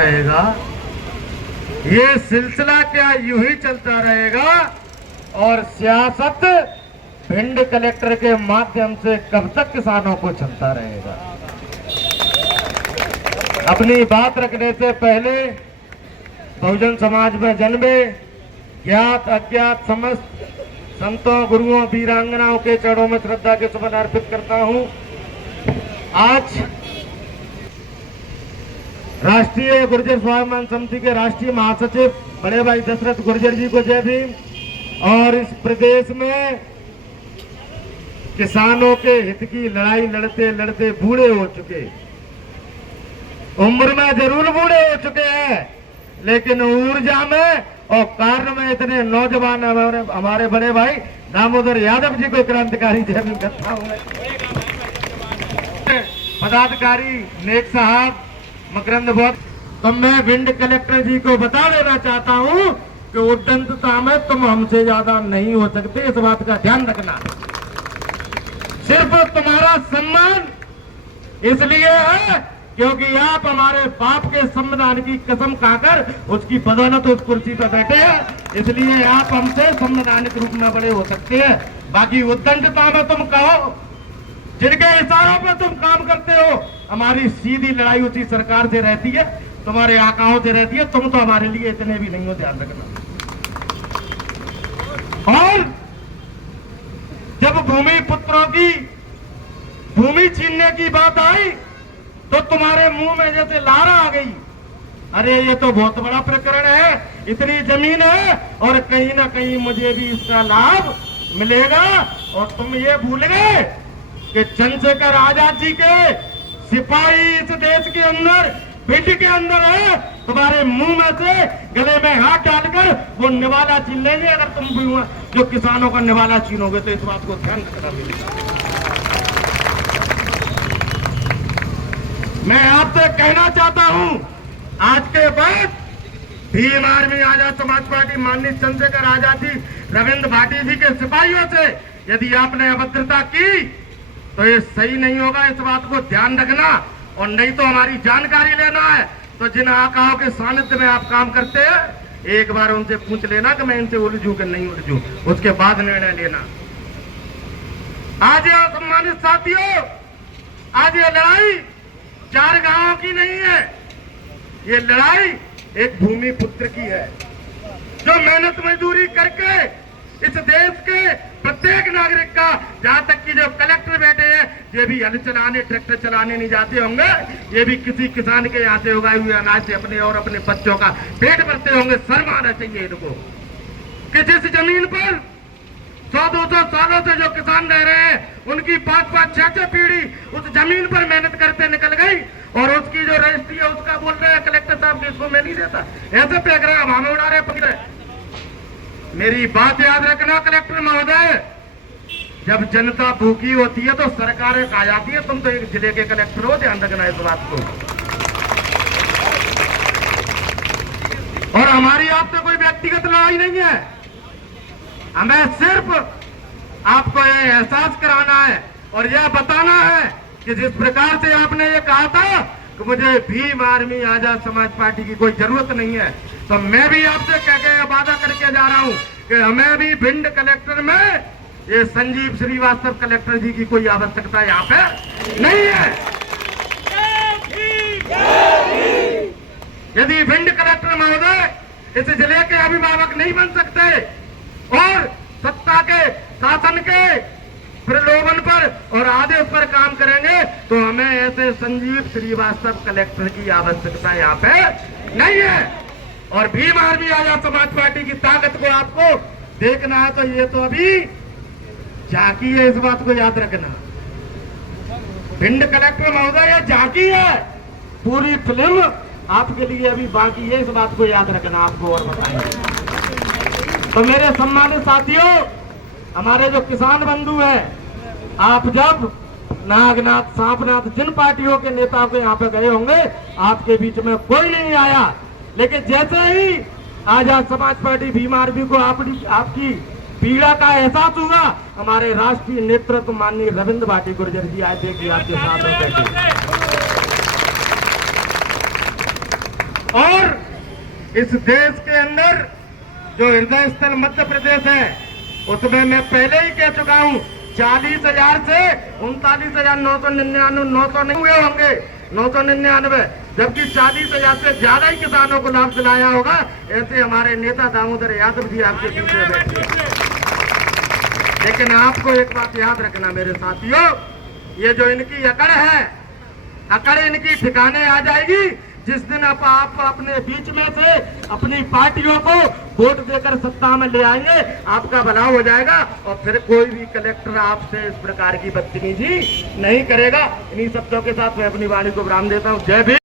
रहेगा। ये सिलसिला क्या यूं ही चलता रहेगा और सियासत भिंड कलेक्टर के माध्यम से कब तक किसानों को चलता रहेगा। अपनी बात रखने से पहले बहुजन समाज में जन्मे ज्ञात अज्ञात समस्त संतों गुरुओं वीरांगनाओं के चरणों में श्रद्धा के सुमन अर्पित करता हूं। आज राष्ट्रीय गुर्जर स्वाभिमान समिति के राष्ट्रीय महासचिव बड़े भाई दशरथ गुर्जर जी को जय भीम। और इस प्रदेश में किसानों के हित की लड़ाई लड़ते लड़ते बूढ़े हो चुके, उम्र में जरूर बूढ़े हो चुके हैं, लेकिन ऊर्जा में और कार्य में इतने नौजवान हमारे बड़े भाई दामोदर यादव जी को क्रांतिकारी जय भीम करता हूं। पदाधिकारी नेक साहब मकरंद बहुत, तो मैं भिंड कलेक्टर जी को बता देना चाहता हूं कि उद्दंडता में तुम हमसे ज्यादा नहीं हो सकते, इस बात का ध्यान रखना। सिर्फ तुम्हारा सम्मान इसलिए है क्योंकि आप हमारे बाप के संविधान की कसम खाकर उसकी बदौलत उस कुर्सी पर बैठे हैं, इसलिए आप हमसे संवैधानिक रूप में बड़े हो सकते हैं। बाकी उद्दंडता में तुम कहो, जिनके इशारों पर तुम काम करते हो, हमारी सीधी लड़ाई उसी सरकार से रहती है, तुम्हारे आकाओं से रहती है। तुम तो हमारे लिए इतने भी नहीं हो, ध्यान रखना। और जब भूमि पुत्रों की भूमि छीनने की बात आई तो तुम्हारे मुंह में जैसे लारा आ गई। अरे ये तो बहुत बड़ा प्रकरण है, इतनी जमीन है और कहीं ना कहीं मुझे भी इसका लाभ मिलेगा। और तुम ये भूल गए कि चंद्रशेखर आजाद जी के सिपाही इस देश के अंदर भिंड के अंदर है। तुम्हारे मुंह में से गले में हाथ डालकर वो निवाला छीन लेंगे अगर तुम भी जो किसानों का निवाला छीनोगे, तो इस बात को ध्यान रखना मिलेगा। मैं आपसे कहना चाहता हूं, आज के बाद भीम आर्मी आजाद समाज पार्टी माननीय चंद्रशेखर आजाद जी रविंद्र भाटी जी के सिपाहियों से यदि आपने अभद्रता की तो ये सही नहीं होगा, इस बात को ध्यान रखना। और नहीं तो हमारी जानकारी लेना है तो जिन आकाओं के सानिध्य में आप काम करते हैं, एक बार उनसे पूछ लेना कि मैं इनसे उलझूं कि नहीं उलझूं, उसके बाद निर्णय लेना। आज यह सम्मानित साथियों, आज ये लड़ाई 4 गांवों की नहीं है, ये लड़ाई एक भूमि पुत्र की है जो मेहनत मजदूरी करके इस देश के प्रत्येक नागरिक का, जहां तक कि जो कलेक्टर बैठे हैं ये भी हल चलाने ट्रैक्टर चलाने नहीं जाते होंगे, ये भी किसी किसान के यहाँ से उगाए हुए अनाज से अपने और अपने बच्चों का पेट भरते होंगे। शर्म आना चाहिए इनको कि जिस जमीन पर 100-200 सालों से जो किसान रह रहे हैं उनकी 5-5, 6-6 पीढ़ी उस जमीन पर मेहनत करते निकल गई और उसकी जो रजिस्ट्री है उसका बोल रहे हैं कलेक्टर साहब इसको मैं नहीं देता, ऐसे फेंक रहे हैं, हमें उड़ा रहे पकड़े। मेरी बात याद रखना कलेक्टर महोदय, जब जनता भूखी होती है तो सरकारें खा जाती है। तुम तो एक जिले के कलेक्टर हो, ध्यान रखना इस बात को। और हमारी आपसे कोई व्यक्तिगत लड़ाई नहीं है, हमें सिर्फ आपको यह एहसास कराना है और यह बताना है कि जिस प्रकार से आपने ये कहा था कि मुझे भीम आर्मी आजाद समाज पार्टी की कोई जरूरत नहीं है, तो मैं भी आपसे कह के वादा करके जा रहा हूं कि हमें भी भिंड कलेक्टर में ये संजीव श्रीवास्तव कलेक्टर जी की कोई आवश्यकता यहाँ पे नहीं है। यदि भिंड कलेक्टर महोदय इस जिले के अभिभावक नहीं बन सकते और सत्ता के शासन के प्रलोभन पर और आदेश पर काम करेंगे, तो हमें ऐसे संजीव श्रीवास्तव कलेक्टर की आवश्यकता यहाँ पे नहीं है। और भीम आर्मी आजाद समाज पार्टी की ताकत को आपको देखना है तो ये तो अभी झांकी है, इस बात को याद रखना। भिंड कलेक्टर महोदय ये झांकी है, पूरी फिल्म आपके लिए अभी बाकी है, इस बात को याद रखना आपको और बताएंगे। तो मेरे सम्मानित साथियों, हमारे जो किसान बंधु हैं, आप जब नागनाथ सांपनाथ जिन पार्टियों के नेताओं के यहाँ पे गए होंगे, आपके बीच में कोई नहीं आया, लेकिन जैसे ही आजाद समाज पार्टी भीम आर्मी को आपकी पीड़ा का एहसास हुआ, हमारे राष्ट्रीय नेतृत्व माननीय रविंद्र भाटी गुर्जर जी आए थे कि आपके साथ में बैठे। और इस देश के अंदर जो हृदय स्थल मध्य प्रदेश है उसमें मैं पहले ही कह चुका हूं 40,000 से 39,999 900 नहीं हुए होंगे 999, जबकि 40,000 से ज्यादा ही किसानों को लाभ दिलाया होगा। ऐसे हमारे नेता दामोदर यादव जी आपके पीछे बैठे। लेकिन आपको एक बात याद रखना मेरे साथियों, ये जो इनकी अकड़ है, अकड़ इनकी ठिकाने आ जाएगी जिस दिन आप अपने बीच में से अपनी पार्टियों को वोट देकर सत्ता में ले आएंगे, आपका भला हो जाएगा और फिर कोई भी कलेक्टर आपसे इस प्रकार की बदतमीजी नहीं करेगा। इन्हीं शब्दों के साथ मैं अपनी वाणी को विराम देता हूँ। जय भीम।